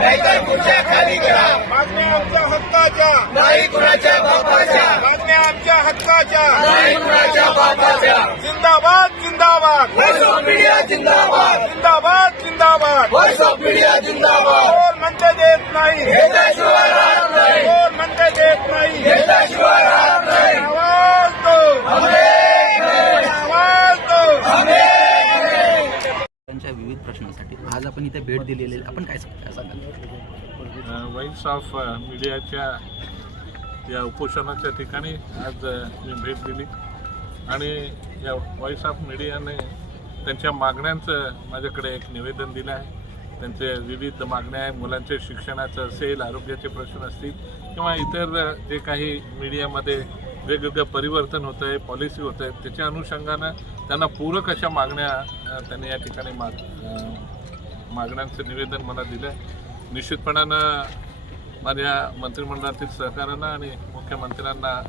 नाहीतर खुर्च्या खाली करा. मागण्या आमच्या हक्काच्या. नाही कुणाच्या बापाच्या. मागण्या आमच्या हक्काच्या. नाही कुणाच्या बापाच्या. जिंदाबाद जिंदाबाद. व्हॉइस ऑफ मीडिया जिंदाबाद. जिंदाबाद जिंदाबाद. व्हॉइस ऑफ मीडिया जिंदाबाद. कोण म्हणते देत नाही. घेतल्याशिवाय राहत नाही कोण म्हणते देत नाही घेतल्याशिवाय राहत नाही आवाज दो आवाज दो त्यांच्या विविध प्रश्नांसाठी आज आपण इथे भेट दिलेली आहे. आपण काय सांगता? ऑफ मीडियाच्या या उपोषणाच्या ठिकाणी आज मी भेट दिली. आणि या व्हॉइस ऑफ मीडियाने त्यांच्या मागण्यांचं माझ्याकडे एक निवेदन दिलं आहे. त्यांचे विविध मागण्या आहे. मुलांचे शिक्षणाचं असेल आरोग्याचे प्रश्न असतील किंवा इतर जे काही मीडियामध्ये वेगवेगळं परिवर्तन होतं आहे पॉलिसी होतं आहे त्याच्या अनुषंगानं त्यांना पूरक अशा मागण्या त्यांनी या ठिकाणी माग मागण्यांचं निवेदन मला दिलं आहे निश्चितपणानं माझ्या मंत्रिमंडळातील सहकार्यानं आणि मुख्यमंत्र्यांना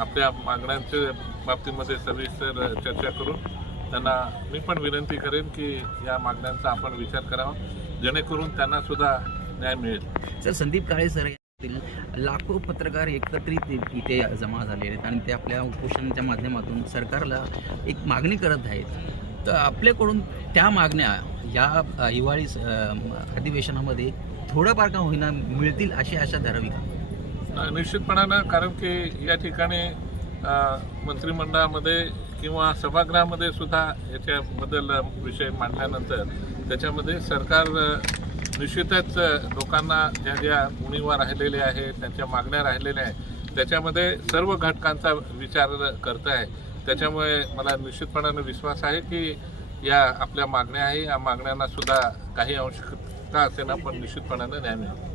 आपल्या मागण्यांच्या बाबतीमध्ये सविस्तर चर्चा करून त्यांना मी पण विनंती करेन की या मागण्यांचा आपण विचार करावा. जेणेकरून त्यांना सुद्धा न्याय मिळेल. सर संदीप काळे सर यातील लाखो पत्रकार एकत्रित इथे जमा झालेले आहेत आणि ते आपल्या उपोषणाच्या माध्यमातून सरकारला एक मागणी करत आहेत. तर आपल्याकडून त्या मागण्या या हिवाळी स- अधिवेशनामध्ये थोडंफार का होईना मिळतील अशी आशा धरावी का? निश्चितपणानं कारण की या ठिकाणी मंत्रिमंडळामध्ये किंवा सभागृहामध्ये सुद्धा याच्याबद्दल विषय मांडल्यानंतर त्याच्यामध्ये सरकार निश्चितच लोकांना ज्या ज्या उणीवा राहिलेल्या आहेत त्यांच्या मागण्या राहिलेल्या आहेत त्याच्यामध्ये सर्व घटकांचा विचार करत आहे त्याच्यामुळे मला निश्चितपणानं विश्वास आहे की या आपल्या मागण्या आहे. या मागण्यांना सुद्धा काही आवश्यकता असेना पण निश्चितपणानं न्याय मिळतो